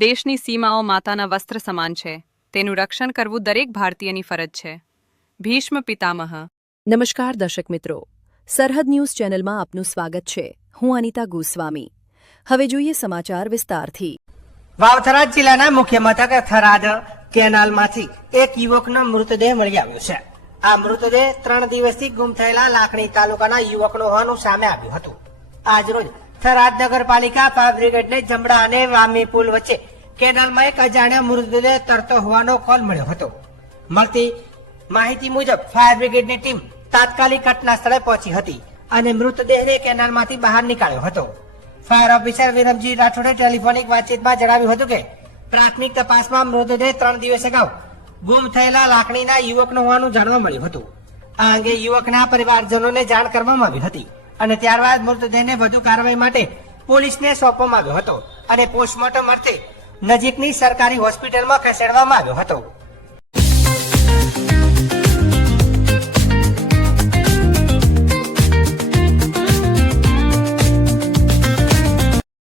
દેશની સીમાઓ માતાના વસ્ત્ર સમાન છે. તેનું રક્ષણ કરવું દરેક ભારતીયની ફરજ છે. ભીષ્મ પિતામહ. નમસ્કાર દર્શક મિત્રો, સરહદ ન્યૂઝ ચેનલમાં આપનું સ્વાગત છે. હું અનિતા ગોસ્વામી. હવે જોઈએ સમાચાર વિસ્તારથી. વાવ-થરાદ જિલ્લાના મુખ્ય મથક થરાદ કેનાલમાંથી એક યુવકનો મૃતદેહ મળી આવ્યો છે. આ મૃતદેહ 3 દિવસથી ગુમ થયેલા લાખણી તાલુકાના યુવકનો હોવાનું સામે આવ્યું હતું. આજરોજ થરાદ નગરપાલિકા ફાયર બ્રિગેડને જમડા અને વામી પુલ વચ્ચે કેનાલમાં એક અજાણ્યો મૃતદેહ તરતો હોવાનો કોલ મળ્યો હતો. મળતી માહિતી મુજબ ફાયર બ્રિગેડની ટીમ તાત્કાલિક ઘટના સ્થળે પહોંચી હતી અને મૃતદેહને કેનાલમાંથી બહાર નીકાળ્યો હતો. ફાયર ઓફિસર વિરમજી રાઠોડે ટેલિફોનિક વાતચીતમાં જણાવ્યું હતું કે પ્રાથમિક તપાસમાં મૃતદેહ 3 દિવસ અગાઉ ગુમ થયેલા લાખણીના યુવકનો હોવાનું જાણવા મળ્યું હતું. આ અંગે યુવકના પરિવારજનોને જાણ કરવામાં આવી હતી અને ત્યારબાદ મૃતદેહને વધુ કાર્યવાહી માટે પોલીસને સોંપવામાં આવ્યો હતો અને પોસ્ટમોર્ટમ અર્થે નજીકની સરકારી હોસ્પિટલમાં ખસેડવામાં આવ્યો હતો.